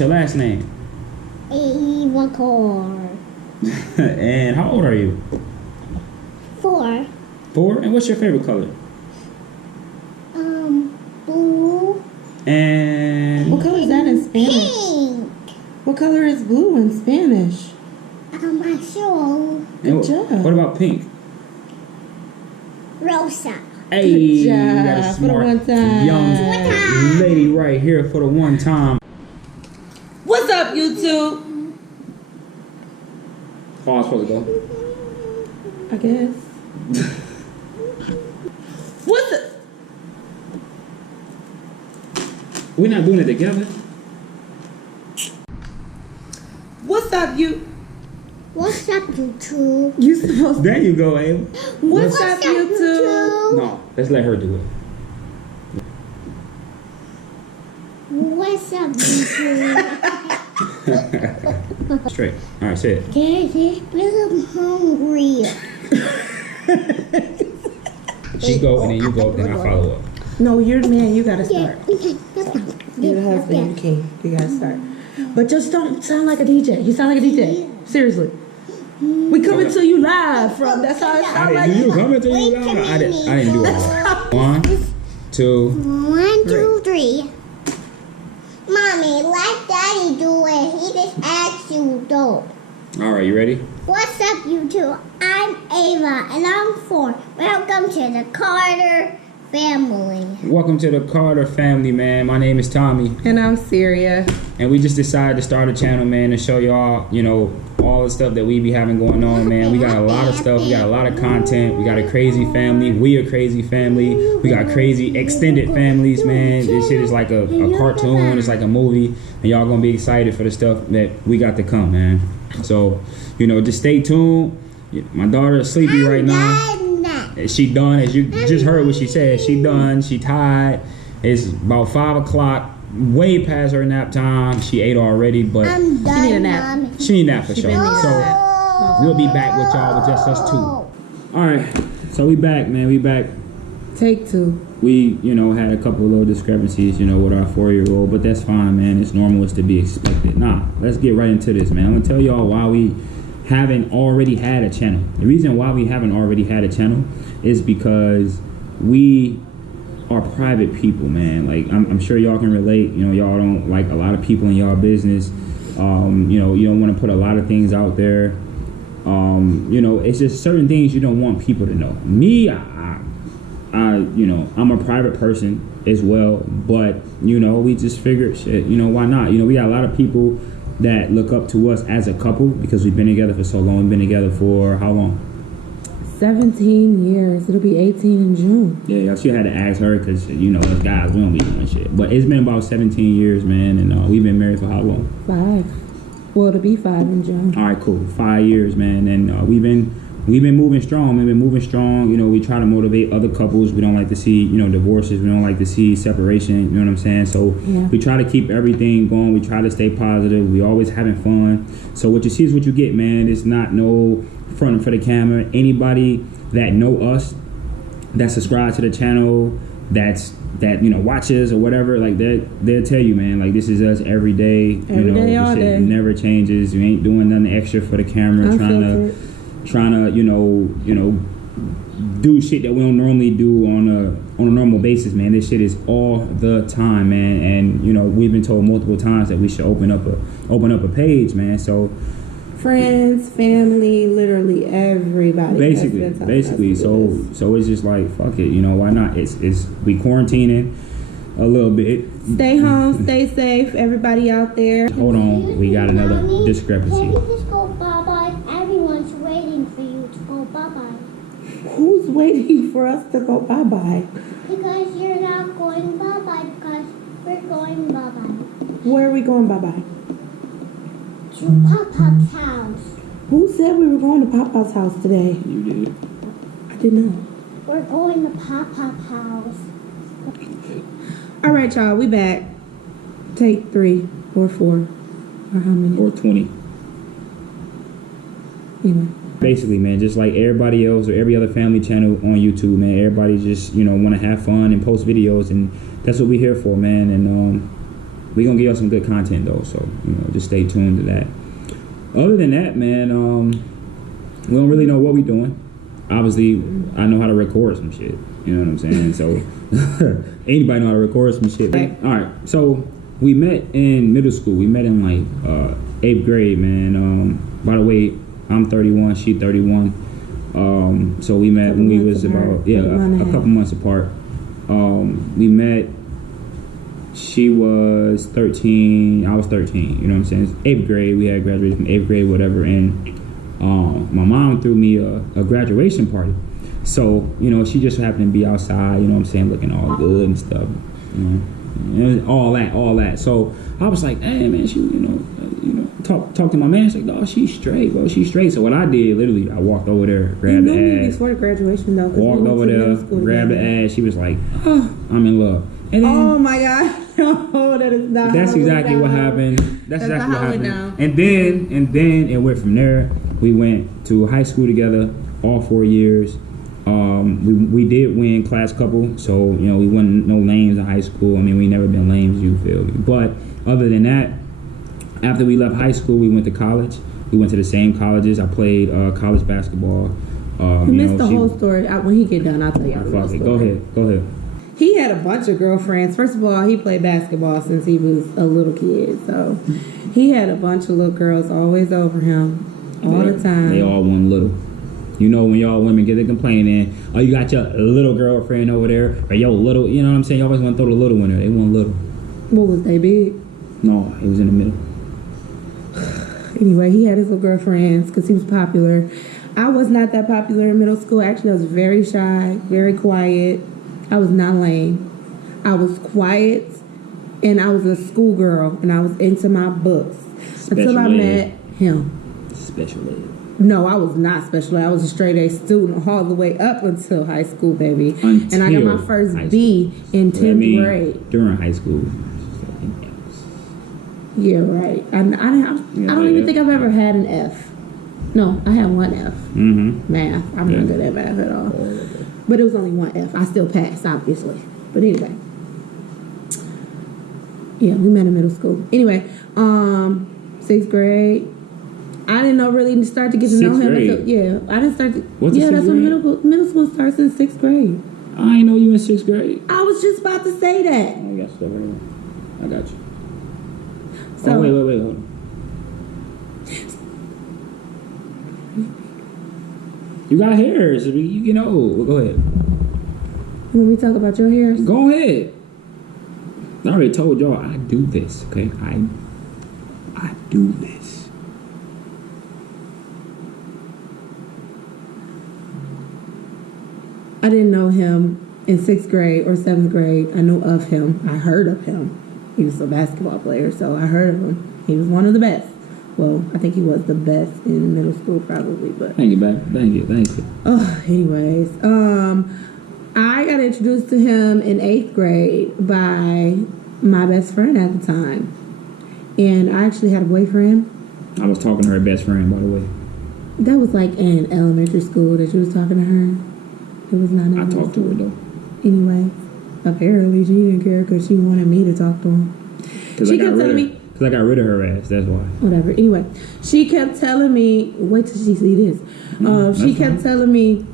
your last name? Avacor. And how old are you? 4. 4? And what's your favorite color? Blue. And What color is that in Spanish? Pink. What color is blue in Spanish? I'm sure. Good job. What about pink? Rosa. Hey, Good you job. got a For the smart one time. young lady right here for the one time. What's up, YouTube? Oh, I'm supposed to go. I guess. What's up? We're not doing it together. What's up, you? What's up, YouTube? You supposed There you go, Ava. What's up, YouTube? No, let's let her do it. What's up, YouTube? Straight. All right, say it. Daddy, I'm hungry. She go and then you go, then I follow up. No, you're the man. You gotta Yeah. start. You're the husband. You're the king. You gotta start. But just don't sound like a DJ. You sound like a DJ. Seriously. We coming to you live from. That's how it sounds like. You coming to you live? I didn't do it. 1, 2. 1, 2, 3. Mommy, let Daddy do it. He just asked you, though. All right, you ready? What's up, YouTube? I'm Ava, and I'm 4. Welcome to the Carter family. Welcome to the Carter family, man. My name is Tommy, And I'm Syria. and we just decided to start a channel, man, to show y'all, all the stuff that we be having going on, man. We got a lot of stuff. We got a lot of content. We got a crazy family. We a crazy family. We got crazy extended families, man. This shit is like a cartoon. It's like a movie, and y'all gonna be excited for the stuff that we got to come, man. So, just stay tuned. My daughter is sleepy right now. She done, as you just heard what she said. She done. She tired. It's about 5 o'clock. Way past her nap time. She ate already, but I'm done, need a nap. Mommy. she need a nap for sure. been needing So we'll be back with y'all with just us two. All right. So we back, man. We back. Take 2. We, had a couple of little discrepancies, with our 4-year-old, but that's fine, man. It's normal. It's to be expected. Nah, let's get right into this, man. I'm gonna tell y'all why we haven't already had a channel. The reason why we haven't already had a channel is because we are private people, man. Like I'm sure y'all can relate. Y'all don't like a lot of people in y'all business. You don't want to put a lot of things out there. It's just certain things you don't want people to know. Me, I'm a private person as well, but we just figured, shit, why not? We got a lot of people that look up to us as a couple because we've been together for so long. We've been together for how long? 17 years. It'll be 18 in June. Yeah, you had to ask her because, as guys, we don't be doing shit. But it's been about 17 years, man, and we've been married for how long? 5. Well, it'll be 5 in June. All right, cool. 5 years, man, and we've been moving strong. We've been moving strong. We try to motivate other couples. We don't like to see, divorces. We don't like to see separation. You know what I'm saying? So Yeah. we try to keep everything going. We try to stay positive. We always having fun. So what you see is what you get, man. It's not no front for the camera. Anybody that know us, that subscribe to the channel, that watches or whatever, like they'll tell you, man, like this is us every day. Every day, all this shit day. never changes. You ain't doing nothing extra for the camera, trying to do shit that we don't normally do on a normal basis, man. This shit is all the time, man. And we've been told multiple times that we should open up a page, man. So Friends, family, literally everybody. basically. So it's just like, fuck it, why not? It's we quarantining a little bit. Stay home, stay safe, everybody out there. Hold on, we got another discrepancy. Can you just go bye-bye? Everyone's waiting for you to go bye-bye. Who's waiting for us to go bye-bye? Because you're not going bye-bye, because we're going bye-bye. Where are we going bye-bye? To Pop-Pop's house. Who said we were going to Pop-Pop's house today? You did. I didn't know. We're going to Pop-Pop's house. All right, y'all, we back. Take 3 or 4 or how many? Or 20. Anyway. Basically, man, just like everybody else or every other family channel on YouTube, man, everybody just, want to have fun and post videos, and that's what we're here for, man. And we're gonna give y'all some good content though. So just stay tuned to that. Other than that, man, we don't really know what we're doing. Obviously, I know how to record some shit. You know what I'm saying? So anybody know how to record some shit? Right. All right. So we met in middle school. We met in like 8th grade, man. By the way, I'm 31. She 31. So we met when we was about a couple months apart. We met. She was 13. I was 13. You know what I'm saying? It's 8th grade. We had graduated from 8th grade, whatever. And my mom threw me a graduation party. So she just happened to be outside. You know what I'm saying? Looking all good and stuff. All that. So I was like, hey man, she talk to my man. She's like, oh, she's straight, bro. She's straight. So what I did, literally, I walked over there, grabbed the ass. Before graduation though. Walked over there, grabbed the ass. She was like, oh, I'm in love. And then, oh my God. No, that is not. That's exactly what happened. That's exactly what happened. And then it went from there. We went to high school together, all 4 years. We did win class couple, so we won no lames in high school. I mean, we never been lames, you feel me? But other than that, after we left high school, we went to college. We went to the same colleges. I played college basketball. You missed the whole story. When he get done, I'll tell you. Fuck it. Go ahead. He had a bunch of girlfriends. First of all, he played basketball since he was a little kid, so he had a bunch of little girls always over him all the time. They all want little. When y'all women get to complaining, oh, you got your little girlfriend over there, or your little, you know what I'm saying? You always want to throw the little in there. They want little. What was they big? No, it was in the middle. Anyway, he had his little girlfriends because he was popular. I was not that popular in middle school. Actually, I was very shy, very quiet. I was not lame. I was quiet, and I was a schoolgirl, and I was into my books until I met him. Special ed. No, I was not special ed. I was a straight A student all the way up until high school, baby. And I got my first B in 10th grade. During high school. Yeah, right. I don't even think I've ever had an F. No, I had one F. Mm-hmm. Math. I'm not good at math at all. But it was only one F. I still passed, obviously. But anyway. Yeah, we met in middle school. Anyway, 6th grade. I didn't know really start to get to know him until I didn't start to that's when middle school starts in 6th grade. I didn't know you in 6th grade. I was just about to say that. I got stuff right here. I got you. So, wait, hold on. You got hairs. You get old. Go ahead. When we talk about your hairs? Go ahead. I already told y'all I do this, okay? I do this. I didn't know him in 6th grade or 7th grade. I knew of him. I heard of him. He was a basketball player, so I heard of him. He was one of the best. Well, I think he was the best in middle school, probably. But thank you, babe. Thank you. Oh, anyways, I got introduced to him in 8th grade by my best friend at the time, and I actually had a boyfriend. I was talking to her best friend, by the way. That was like in elementary school that you was talking to her. It was not. I talked to her though. Anyway, apparently she didn't care because she wanted me to talk to him. She kept telling me. Because I got rid of her ass, that's why. Whatever. Anyway, she kept telling me, wait till she see this. She kept telling me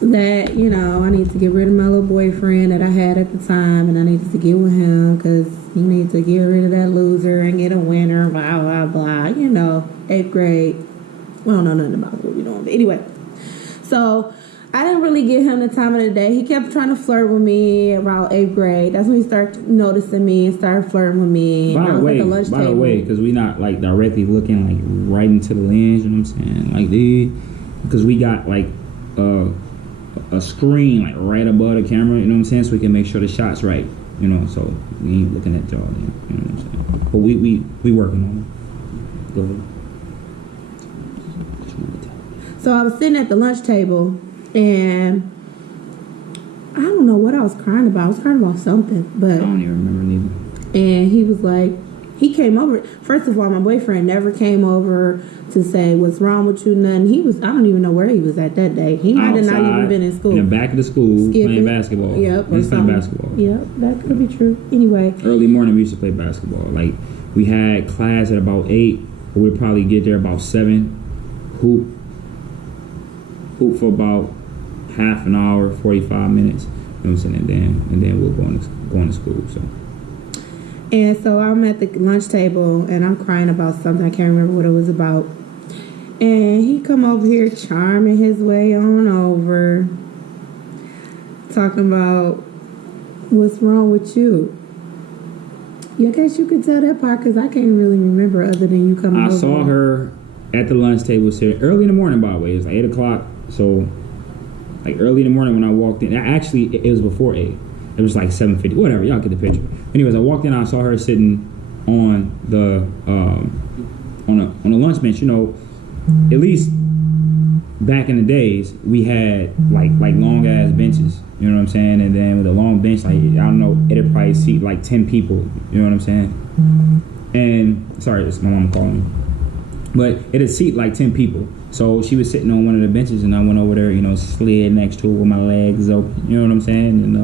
that, I need to get rid of my little boyfriend that I had at the time, and I needed to get with him because you need to get rid of that loser and get a winner, blah, blah, blah. 8th grade. We don't know nothing about what we're doing. But anyway, so I didn't really give him the time of the day. He kept trying to flirt with me around 8th grade. That's when he started noticing me and started flirting with me. By the way, because we not like directly looking like right into the lens, you know what I'm saying? Like because we got like a screen like right above the camera, you know what I'm saying? So we can make sure the shot's right, so we ain't looking at y'all, you know what I'm saying? But we working on it. Go ahead. So I was sitting at the lunch table, and I don't know what I was crying about. I was crying about something, but I don't even remember neither. And he was like, He came over. First of all, my boyfriend never came over to say what's wrong with you. Nothing. He was. I don't even know where he was at that day. He might have not even been in school. In the back of the school, playing basketball. Yep. He's playing basketball. Yep, that could be true. Anyway. Early morning, we used to play basketball. Like, we had class at about 8, but we'd probably get there about 7. Hoop for about half an hour, 45 minutes. You know what I'm saying? And then we'll go to school. So. And so I'm at the lunch table and I'm crying about something. I can't remember what it was about. And he come over here charming his way on over, talking about what's wrong with you. Yeah, I guess you could tell that part because I can't really remember other than you coming over. I saw her at the lunch table sitting early in the morning, by the way. It was like 8 o'clock. So, like early in the morning when I walked in. Actually, it was before 8. It was like 7:50. Whatever, y'all get the picture. Anyways, I walked in. I saw her sitting on the on a lunch bench. You know, at least back in the days, we had like long ass benches. You know what I'm saying? And then with a long bench, like I don't know, it'd probably seat like 10 people. You know what I'm saying? And sorry, it's my mom calling me. But it'd seat like 10 people. So she was sitting on one of the benches, and I went over there, you know, slid next to her with my legs open. You know what I'm saying? And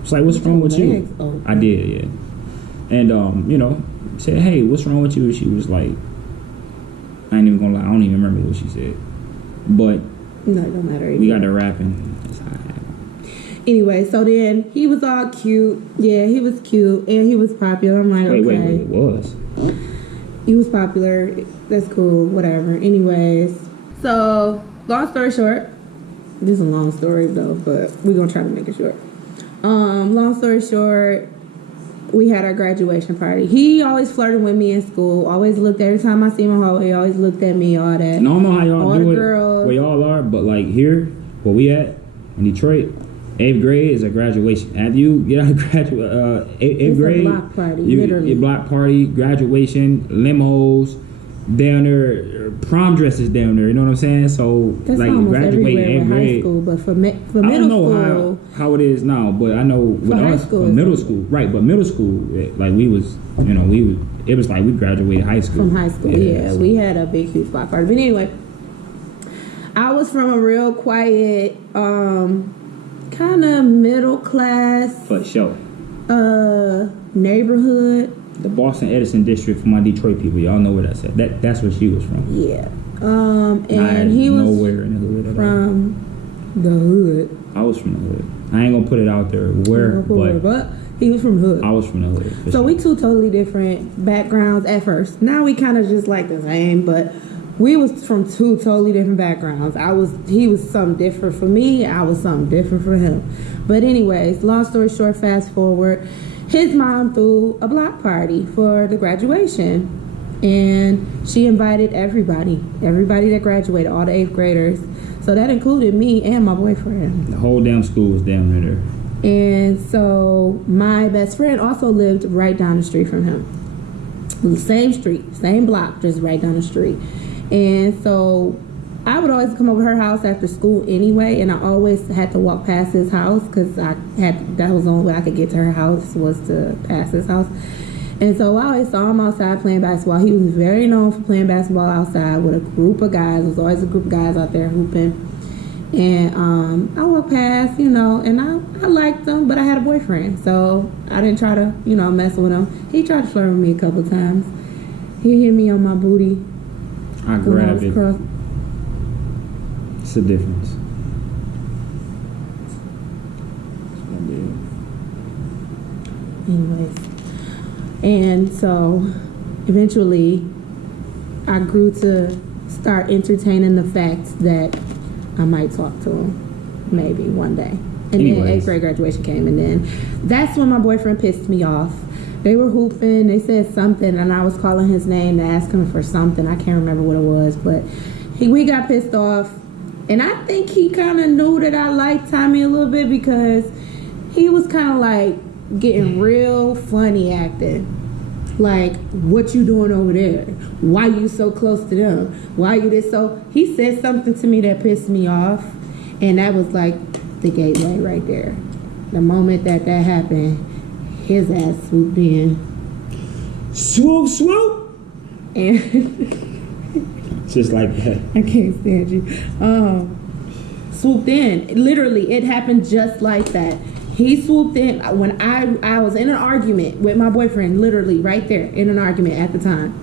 it's like, what's wrong with you? Open. I did, yeah. And you know, said, hey, what's wrong with you? She was like, I ain't even gonna lie, I don't even remember what she said. But no, it don't matter. we got to rapping. Anyway, so then he was all cute. Yeah, he was cute and he was popular. I'm like, okay. Wait, it was. He was popular. That's cool. Whatever. Anyways, so long story short, this is a long story though, but we're gonna try to make it short. Long story short, we had our graduation party. He always flirted with me in school. Always looked every time I see him in the hallway. He always looked at me, all that. And I don't know how y'all all do the it girls. where y'all are, but like here, where we at in Detroit, 8th grade is a graduation. After you get out of eighth It's grade, a block party, you literally. block party, graduation, limos, down there, prom dresses down there. You know what I'm saying? So That's like almost graduate everywhere 8th with high grade. school, but for middle I don't know school, how it is now, but I know with For high us school, for middle school, right? But middle school, like we was, you know, it was like we graduated high school. from high school, yeah, so. we had a big, huge block party. But anyway, I was from a real quiet, kind of middle class, For sure. neighborhood. The Boston Edison district for my Detroit people, y'all know where that's at. That's where she was from. Yeah. And he was nowhere in the hood at all. from the hood. I was from the hood. I ain't gonna put it out there where, But he was from the hood. I was from the hood. for So sure. we two totally different backgrounds at first. Now we kind of just like the same, but we was from two totally different backgrounds. He was something different for me. I was something different for him. But anyways, long story short, fast forward, his mom threw a block party for the graduation, and she invited everybody that graduated, all the 8th graders. So that included me and my boyfriend. The whole damn school was down there. And so my best friend also lived right down the street from him. Same street, same block, just right down the street. And so I would always come over to her house after school anyway, and I always had to walk past his house because that was the only way I could get to her house was to pass his house. And so I always saw him outside playing basketball. He was very known for playing basketball outside with a group of guys. There was always a group of guys out there hooping. And I walked past, you know, and I liked him, but I had a boyfriend, so I didn't try to, you know, mess with him. He tried to flirt with me a couple times. He hit me on my booty. I grabbed it. It's a difference. Anyways, and so eventually I grew to start entertaining the fact that I might talk to him maybe one day. And then 8th grade graduation came, and then that's when my boyfriend pissed me off. They were hooping, they said something, and I was calling his name to ask him for something. I can't remember what it was, but we got pissed off. And I think he kind of knew that I liked Tommy a little bit because he was kind of like getting real funny acting. Like, what you doing over there? Why you so close to them? Why you this? So he said something to me that pissed me off, and that was like the gateway right there. The moment that happened, his ass swooped in. Swoop, swoop. And Just like that. I can't stand you. Swooped in. Literally, it happened just like that. He swooped in when I was in an argument with my boyfriend, literally right there in an argument at the time.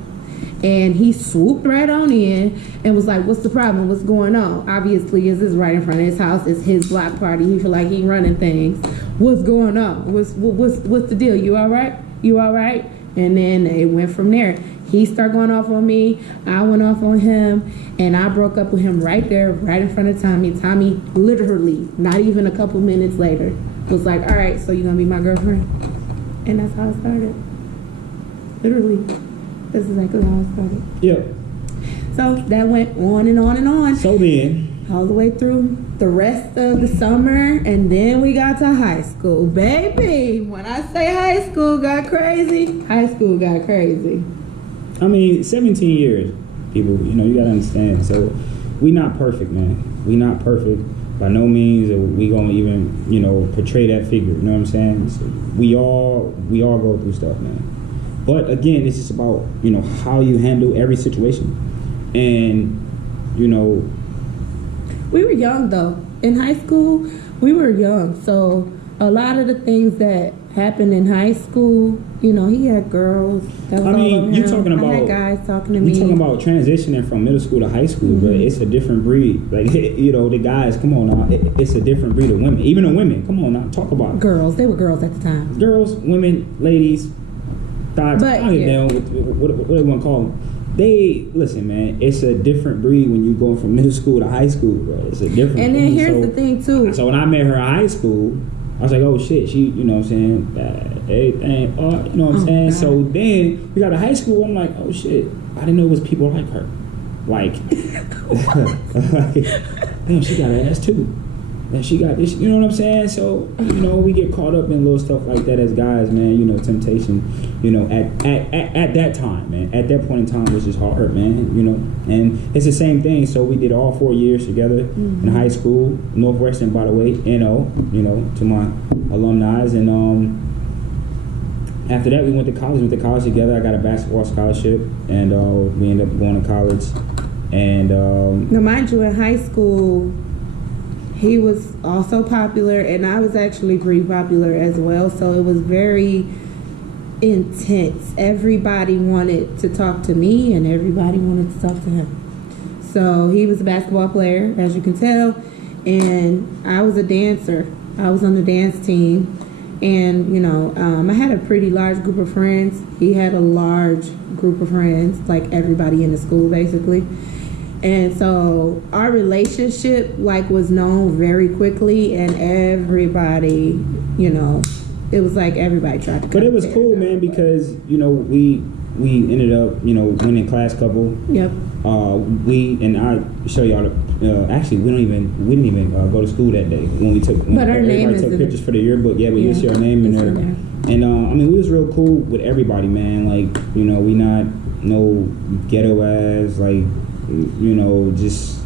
And he swooped right on in and was like, "What's the problem? What's going on?" Obviously, this is right in front of his house. It's his block party. He feel like he running things. What's going on? What's the deal? You all right? You all right? And then it went from there. He started going off on me. I went off on him, and I broke up with him right there, right in front of Tommy. Tommy, literally, not even a couple minutes later, was like, "All right, so you gonna be my girlfriend?" And that's how it started. Literally, that's exactly how it started. Yeah. So that went on and on and on, So then, all the way through the rest of the summer, and then we got to high school, baby. When I say high school got crazy, high school got crazy. I mean, 17 years, people, you know, you gotta understand. So, we not perfect, man. We not perfect by no means. Or we gonna even, you know, portray that figure. You know what I'm saying? So we all go through stuff, man. But again, it's just about, you know, how you handle every situation, and you know. We were young though. In high school, we were young, so a lot of the things that happened in high school, you know, he had girls that was I mean, all over you him. talking I about had guys talking to me. You talking about transitioning from middle school to high school, but it's a different breed. Like, you know, the guys, come on now, it's a different breed of women. Even the women, come on now, talk about it. Girls, they were girls at the time. Girls, women, ladies, thoughts, But, I don't yeah. know what they want to call them. They listen, man. It's a different breed when you go from middle school to high school, bro. It's a different. And then breed. here's So- the thing too. So when I met her in high school, I was like, oh shit, she, you know what I'm saying, everything, you know what I'm saying. God. So then we got to high school. I'm like, oh shit, I didn't know it was people like her. Like, damn, she got an ass too. And she got this, you know what I'm saying? So, you know, we get caught up in little stuff like that as guys, man. You know, temptation, you know, at that time, man. At that point in time was just hard, man, you know. And it's the same thing. So we did all 4 years together in high school. Northwestern, by the way, NO, you know, to my alumni. And after that, we went to college together. I got a basketball scholarship, and we ended up going to college. And Now, mind you, in high school, he was also popular, and I was actually pretty popular as well. So it was very intense. Everybody wanted to talk to me, and everybody wanted to talk to him. So he was a basketball player, as you can tell, and I was a dancer. I was on the dance team, and you know, I had a pretty large group of friends. He had a large group of friends, like everybody in the school, basically. And so our relationship was known very quickly, and everybody, you know, it was like everybody tried to. But it was cool, man, because you know we ended up, you know, winning class couple. Yep. We and I show y'all. Actually, we didn't even go to school that day when we took. But our name everybody is took in pictures for the yearbook. Yeah, but you see our name in It's there. in there. And I mean, we was real cool with everybody, man. Like, you know, we not no ghetto ass, like, you know, just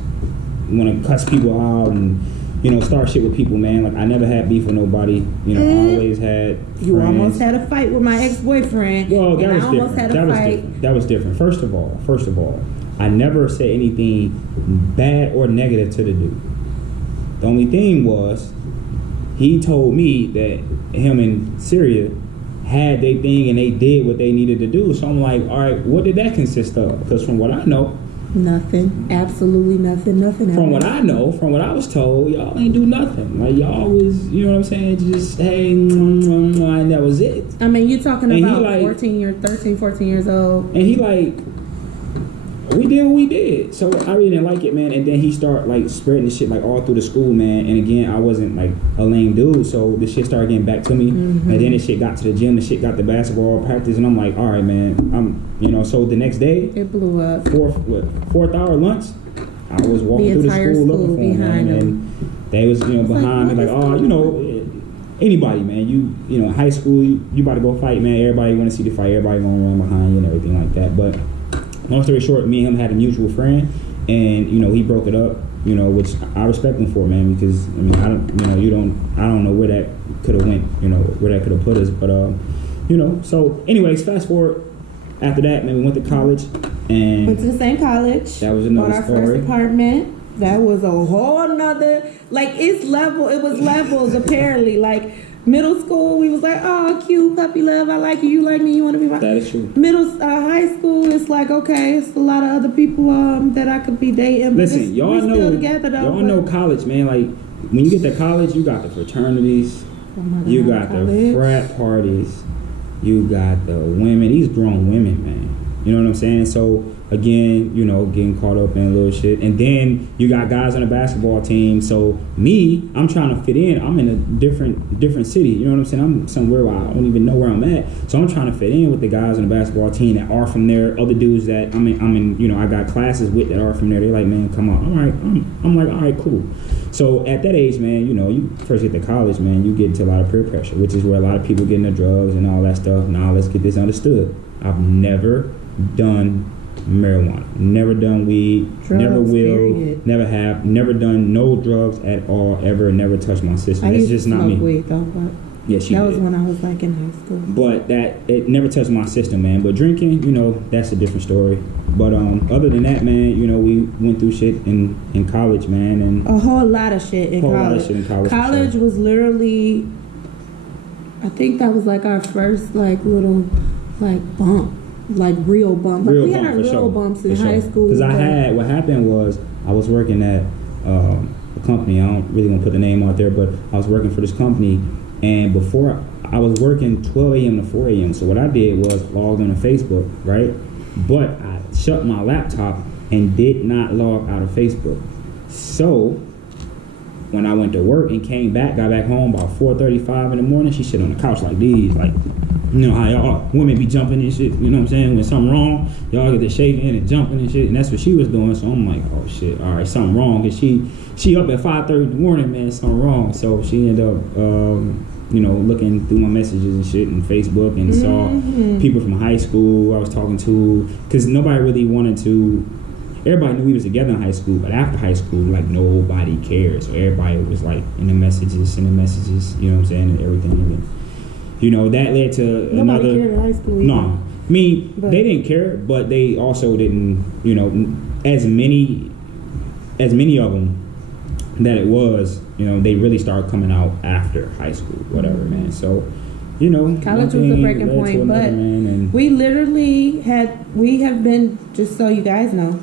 want to cuss people out and, you know, start shit with people, man. Like, I never had beef with nobody. You know, I always had friends. You almost had a fight with my ex-boyfriend. Well, that and was I almost different. had a That was fight. different. That was different. First of all, I never said anything bad or negative to the dude. The only thing was, he told me that him and Syria had their thing and they did what they needed to do. So I'm like, all right, what did that consist of? Because from what I know, Nothing. Absolutely nothing. Nothing. from what I know, from what I was told, y'all ain't do nothing. Like, y'all was, you know what I'm saying, just, hey, and that was it. I mean, you're talking And he about like- 13, 14 years old. And he like, we did what we did. So I really didn't like it, man. And then he started like spreading the shit like all through the school, man. And again, I wasn't like a lame dude, so the shit started getting back to me. And then the shit got to the gym, the shit got to basketball practice, and I'm like, all right, man. You know. So the next day, It blew up. fourth hour lunch, I was walking The through the entire school school looking for him, behind man. him. And they was, you know, behind me, what like, is oh, going you know, anybody, man. You know, high school, you about to go fight, man. Everybody want to see the fight. Everybody gonna run behind you and everything like that. But long story short, me and him had a mutual friend, and you know, he broke it up. You know, which I respect him for, man, because I mean, I don't know where that could have went. You know, where that could have put us, but you know. So, anyways, fast forward. after that, man, we went to college, and Went to the same college. That was another bought our story. first apartment. That was a whole nother, like, it was levels apparently. Like, middle school, we was like, oh, cute, puppy love, I like you like me, you want to be my... That is true. High school, it's like, okay, it's a lot of other people that I could be dating. Listen, y'all we know, still together, though, y'all know college, man. Like, when you get to college, you got the fraternities, Oh my God, you got the college. frat parties, you got the women, these grown women, man. You know what I'm saying? So, again, you know, getting caught up in a little shit. And then you got guys on the basketball team. So, me, I'm trying to fit in. I'm in a different city. You know what I'm saying? I'm somewhere where I don't even know where I'm at. So, I'm trying to fit in with the guys on the basketball team that are from there. Other dudes that I'm in, you know, I got classes with that are from there. They're like, man, come on. All right. I'm like, all right, cool. So, at that age, man, you know, you first get to college, man, you get into a lot of peer pressure, which is where a lot of people get into drugs and all that stuff. Now, let's get this understood. I've never done marijuana, never done weed, Drugs, never will, period. never have, never done no drugs at all, ever, never touched my sister. I That's used just to not smoke me. weed, though, but Yeah, she that was did. when I was, like, in high school. But that, it never touched my system, man. But drinking, you know, that's a different story. But other than that, man, you know, we went through shit in college, man, and A whole lot of shit in Whole lot college. of shit in college, for College sure. was literally, I think that was like our first like little like bump, like real bump. Like real we bump, had our for little sure. bumps in For high sure. school. Because but- what happened was I was working at a company. I don't really want to put the name out there, but I was working for this company, and before I was working 12 a.m. to 4 a.m. So what I did was logged on to Facebook, right? But I shut my laptop and did not log out of Facebook. So when I went to work and came back, got back home about 4:35 in the morning, she sit on the couch like these, like, you know how y'all women be jumping and shit, you know what I'm saying? When something wrong, y'all get to shaking and jumping and shit, and that's what she was doing. So I'm like, oh shit, all right, something wrong, because she up at 5:30 in the morning, man, something wrong. So she ended up, you know, looking through my messages and shit and Facebook, and saw people from high school I was talking to, because nobody really wanted to. Everybody knew we was together in high school, but after high school, like, nobody cared. So everybody was like in the messages, you know what I'm saying, and everything. And, you know, that led to Nobody another. cared in high school either. No, I mean, But- they didn't care, but they also didn't, you know, as many of them that it was, you know, they really started coming out after high school, whatever, man. So, you know, College one was a thing breaking led to point, another, but man, and we have been, just so you guys know,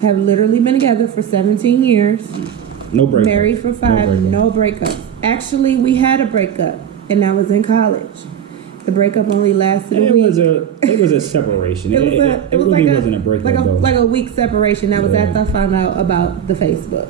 have literally been together for 17 years, no breakup. married for 5, no breakups. Actually, we had a breakup, and that was in college. The breakup only lasted a It week. was a separation. It was really like wasn't a breakup, though. like a week separation. That was Yeah. after I found out about the Facebook.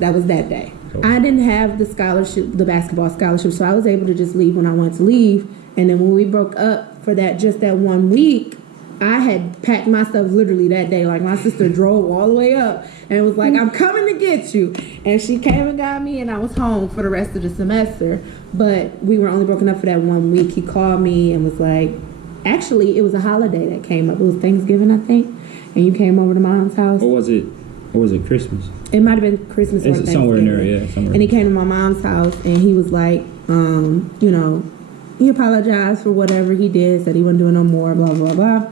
That was that day. Okay. I didn't have the scholarship, the basketball scholarship, so I was able to just leave when I wanted to leave. And then when we broke up for that 1 week, I had packed my stuff literally that day. Like, my sister drove all the way up and was like, I'm coming to get you. And she came and got me, and I was home for the rest of the semester. But we were only broken up for that 1 week. He called me and was like, actually, it was a holiday that came up. It was Thanksgiving, I think. And you came over to Mom's house. Or was it Christmas? It might have been Christmas or It's somewhere in there, Thanksgiving. yeah, somewhere. And he came to my mom's house, and he was like, you know, he apologized for whatever he did, said he wasn't doing no more, blah, blah, blah.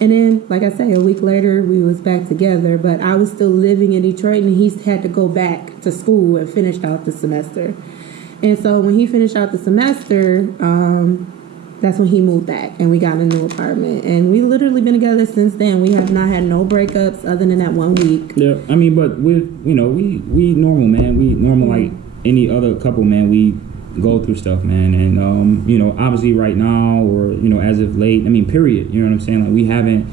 And then, like I say, a week later, we was back together, but I was still living in Detroit, and he had to go back to school and finished out the semester. And so when he finished out the semester, that's when he moved back, and we got a new apartment. And we literally been together since then. We have not had no breakups other than that 1 week. Yeah, I mean, but we normal, man. We normal like any other couple, man. We go through stuff, man, and you know, obviously right now, or you know, as of late, I mean, period. You know what I'm saying? Like, we haven't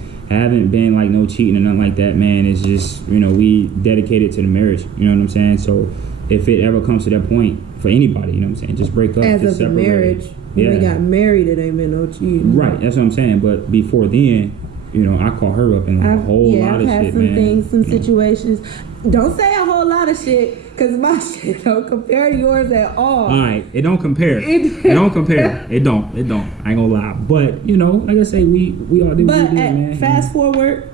been like no cheating or nothing like that, man. It's just, you know, we dedicated to the marriage. You know what I'm saying? So if it ever comes to that point for anybody, you know what I'm saying, just break up, As just of the separate. marriage, when we got married, it ain't been no cheating. Right, that's what I'm saying. But before then, you know, I caught her up in like a whole lot I've of had shit, some man. things, some You know. situations. Don't say a whole lot of shit, because my shit don't compare to yours at all. All right, it don't compare. It don't compare. It don't. I ain't gonna lie. But you know, like I say, we all do what But we do, man. fast forward,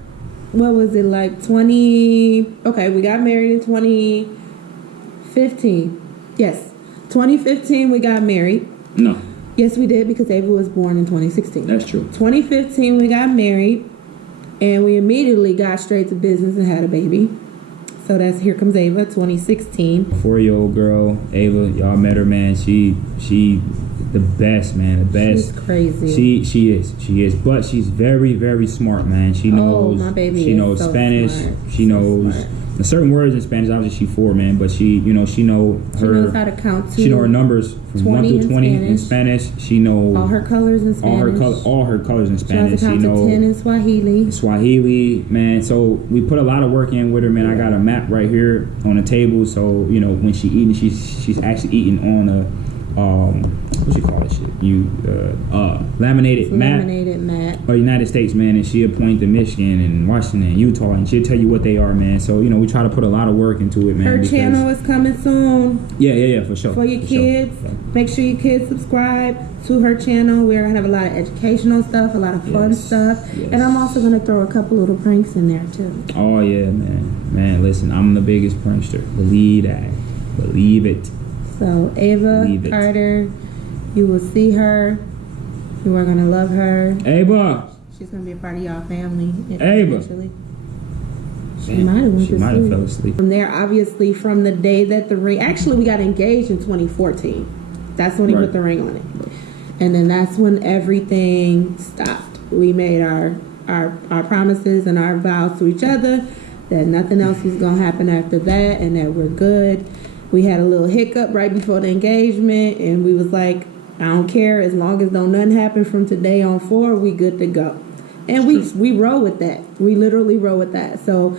what was it, like 20? Okay, we got married in 2015. Yes, 2015 we got married. No, Yes, we did, because Ava was born in 2016. That's true. 2015, we got married, and we immediately got straight to business and had a baby. So that's Here Comes Ava, 2016. 4-year-old girl, Ava. Y'all met her, man. She the best, man. The best. She's crazy. She is. But she's very, very smart, man. She knows. my baby She is knows so Spanish. smart. She knows certain words in Spanish. Obviously, she's 4, man. But she knows She knows how to count to. She know her numbers from 1 20 through 20 in Spanish. She knows all her colors in Spanish. all her colors in She Spanish. knows how to count to 10 in Swahili. Swahili, man. So we put a lot of work in with her, man. I got a map right here on the table, so when she eating, she's actually eating on a what you call that shit? Laminated map. Laminated map. Or United States, man, and she'll point to Michigan and Washington and Utah, and she'll tell you what they are, man. So we try to put a lot of work into it, man. Her channel is coming soon. Yeah, for sure. For your For kids, sure. make sure your kids subscribe to her channel. We're gonna have a lot of educational stuff, a lot of fun Yes, stuff, yes. and I'm also gonna throw a couple little pranks in there too. Oh yeah, man. Listen, I'm the biggest prankster. Believe that. Believe it. So Ava Believe it. Carter, you will see her. You are gonna love her. Ava. She's gonna be a part of y'all family Ava. eventually. She might have went She to might have sleep. fell asleep. From there, obviously, from the day that the ring, actually, we got engaged in 2014. That's when he Right. put the ring on it, and then that's when everything stopped. We made our promises and our vows to each other that nothing else was gonna happen after that, and that we're good. We had a little hiccup right before the engagement, and we was like, I don't care, as long as don't nothing happen from today on forward, we good to go. And we roll with that. We literally roll with that. So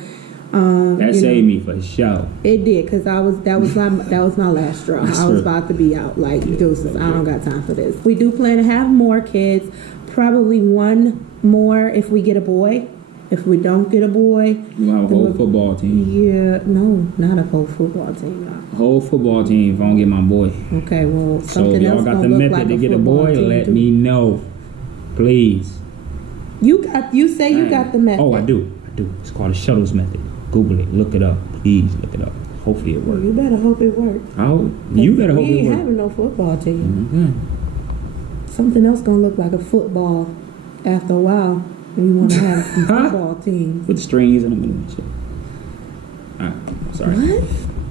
That saved me for sure. it did, because that was my last straw. I was about to be out like deuces. I don't got time for this. We do plan to have more kids, probably one more if we get a boy. If we don't get a boy, We gonna have a whole football team. yeah, no, not a whole football team. No. Whole football team if I don't get my boy. Okay, well, So something if y'all else got gonna the look method like to a get a football boy, team let too. me know. Please. You say you got the method. Oh, I do. It's called the shuttles method. Google it. Look it up. Please look it up. Hopefully it Well, works. you better hope it works. I hope. You better hope we it ain't works. having no football team. Mhm. Something else gonna look like a football after a while. And you want to have some Huh? football team. With the strings in the middle and shit. Alright. Sorry. What?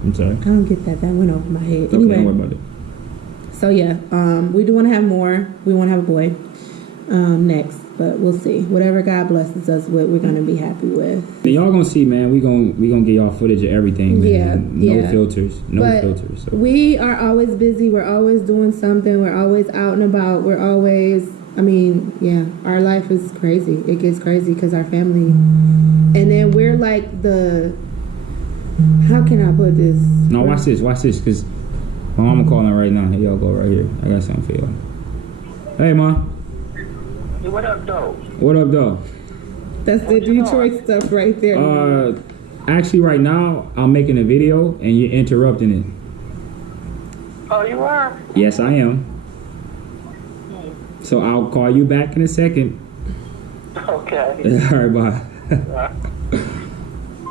I'm sorry. I don't get that. That went over my head. Okay, Anyway, don't worry about it. so yeah, we do want to have more. We want to have a boy next, but we'll see. Whatever God blesses us with, we're gonna be happy with. And y'all gonna see, man. We gonna get y'all footage of everything, man. Yeah, No yeah. filters. No But filters. So. we are always busy. We're always doing something. We're always out and about. We're always, yeah, our life is crazy. It gets crazy because our family. And then we're like how can I put this? No, watch this, because my mama calling right now. Here y'all go right here. I got something for y'all. Hey, Mom. Hey, what up, though? What up, though? That's the Detroit stuff right there. Actually, right now, I'm making a video, and you're interrupting it. Oh, you are? Yes, I am. So I'll call you back in a second. Okay. All right, bye.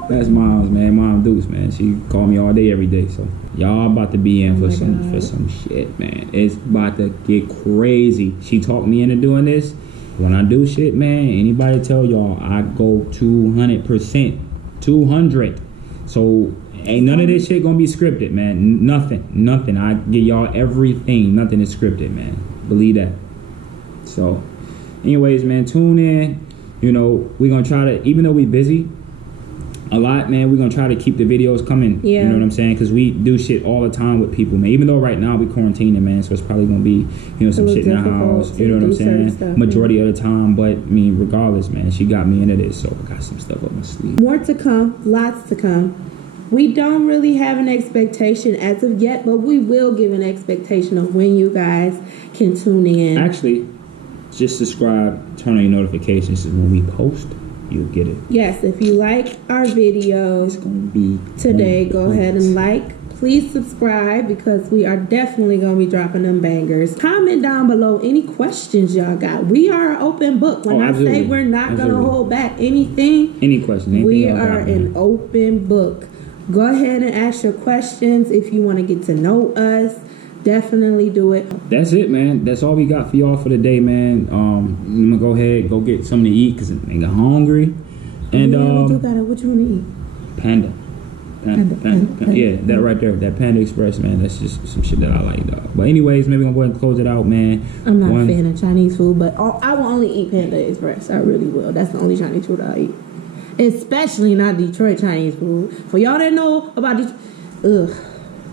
That's Mom's, man. Mom Dukes, man. She call me all day, every day. So y'all about to be in for some shit, man. It's about to get crazy. She talked me into doing this. When I do shit, man, anybody tell y'all I go 200%. 200. So ain't none of this shit gonna be scripted, man. Nothing. I give y'all everything. Nothing is scripted, man. Believe that. So anyways, man, tune in. We're gonna try to, even though we busy a lot, man, we're gonna try to keep the videos coming. Yeah. You know what I'm saying? Because we do shit all the time with people, man. Even though right now we quarantining, man, so it's probably gonna be, some little shit in the difficult house. to You know what I'm do certain saying? stuff, Majority of the time, but regardless, man, she got me into this, so I got some stuff up my sleeve. More to come, lots to come. We don't really have an expectation as of yet, but we will give an expectation of when you guys can tune in. Actually, just subscribe, turn on your notifications, so when we post, you'll get it. Yes, if you like our video It's gonna be today, on go point. ahead and like. Please subscribe because we are definitely going to be dropping them bangers. Comment down below any questions y'all got. We are an open book. When I say absolutely. we're not going to Absolutely. hold back anything, Any questions? Anything we y'all are got, an man. open book. Go ahead and ask your questions if you want to get to know us. Definitely do it. That's it, man. That's all we got for y'all for the day, man. I'm gonna go ahead, go get something to eat because I'm hungry. And what you what you want to eat? Panda. Panda. Yeah, that right there, that Panda Express, man. That's just some shit that I like, dog. But anyways, maybe I'm gonna go ahead and close it out, man. I'm not a fan of Chinese food, but I will only eat Panda Express. I really will. That's the only Chinese food I eat. Especially not Detroit Chinese food. For y'all that know about Detroit, ugh,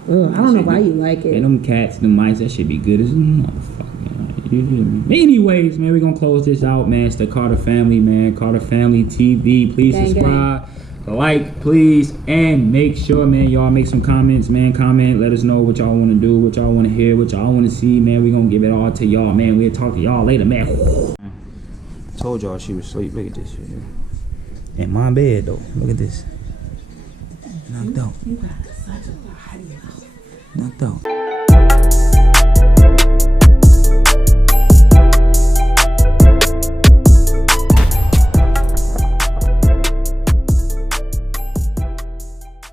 I don't know why you like it. And them cats, them mice, that should be good as a motherfucker. You hear me? Anyways, man, we're gonna close this out, man. It's the Carter Family, man. Carter Family TV. Please subscribe. Like, please, and make sure, man, y'all make some comments, man. Comment, let us know what y'all want to do, what y'all want to hear, what y'all want to see, man. We gonna give it all to y'all, man. We'll talk to y'all later, man. Told y'all she was asleep. Look at this shit here. In my bed, though. Look at this. Knocked out. You got such a body. Knocked out.